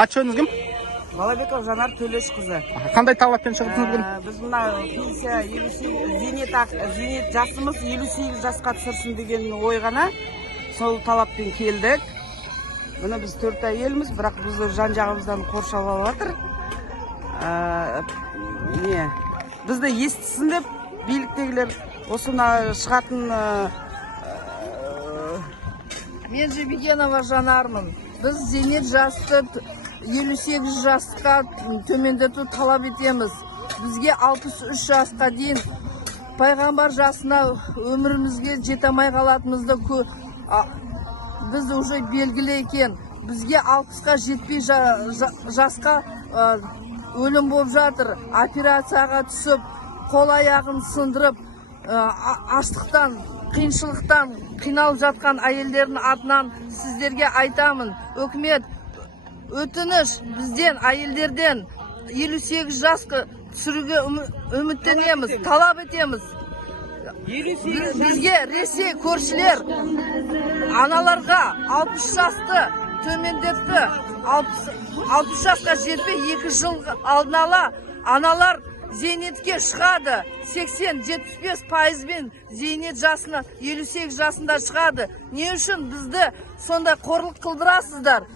Аты жөніңіз кім? Балабекова Жанар Төлешқызы. Қандай талаппен шығыпсыз бүгін? Біз мына пенсия зейнет жасымыз 58 жасқа түсірсін деген ой ғана сол талаппен келдік. Мына біз 4 әйелміз, бірақ біз жан жағымыздан қоршап алып жатыр. Бізді естісін деп биліктегілер осына шығатын. Мен Жебегенова Жанармын. Біз зейнет жасты 58 жасқа төмендету талап етеміз. Бізге 63 жасқа дейін пайғамбар жасына өмірімізге жете алмай қалатынымызды біз уже белгілі екен. Бізге 60-қа жетпей жасқа өлім болып жатыр. Операцияға түсіп, қол аяғын сындырып, аштықтан, қиыншылықтан қиналып жатқан әйелдердің атынан сіздерге айтамын. Өкімет, өтініш бізден, әйелдерден 58 жасқа түсіруге үміттенеміз, талап етеміз. Бізге Ресей көршілер аналарға 60 жасты төмендетті, 60 жасқа жетпей 2 жыл алдын ала аналар зейнетке шығады. 80-75%-бен зейнет жасына 58 жасында шығады. Не үшін бізді сондай қорлық қылдырасыздар?